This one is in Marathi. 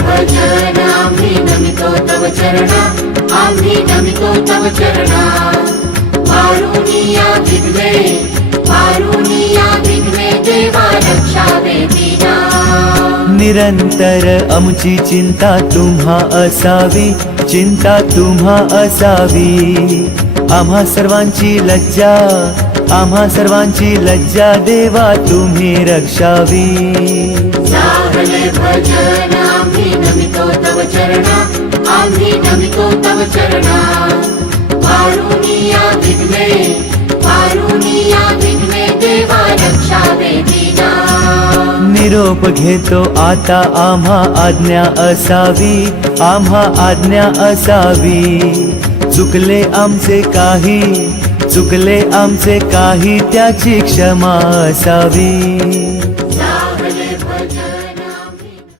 भजन आम्ही नमितो तव चरणा, आम्ही नमितो तव चरणा। वारुणिया दिग्वे, वारुणिया दिग्वे देवा रक्षावे दीना। निरंतर आमची चिंता तुम्हा असावी, चिंता तुम्हा असावी। आम्हा सर्वांची लज्जा, आम्हा सर्वांची लज्जा देवा तुम्ही रक्षावी। साहले भजन आम्ही नमितो तव चरणा, आम्ही नमितो तव चरणा। वारुणिया दिग्वे, वारुणिया दिग्वे देवा रक्षावे दीना। निरोप घेतो आता आम्हा आज्ञा असावी, आम्हा आज्ञा असावी। चुकले आमचे काही, चुकले आमचे काही त्याची क्षमा असावी।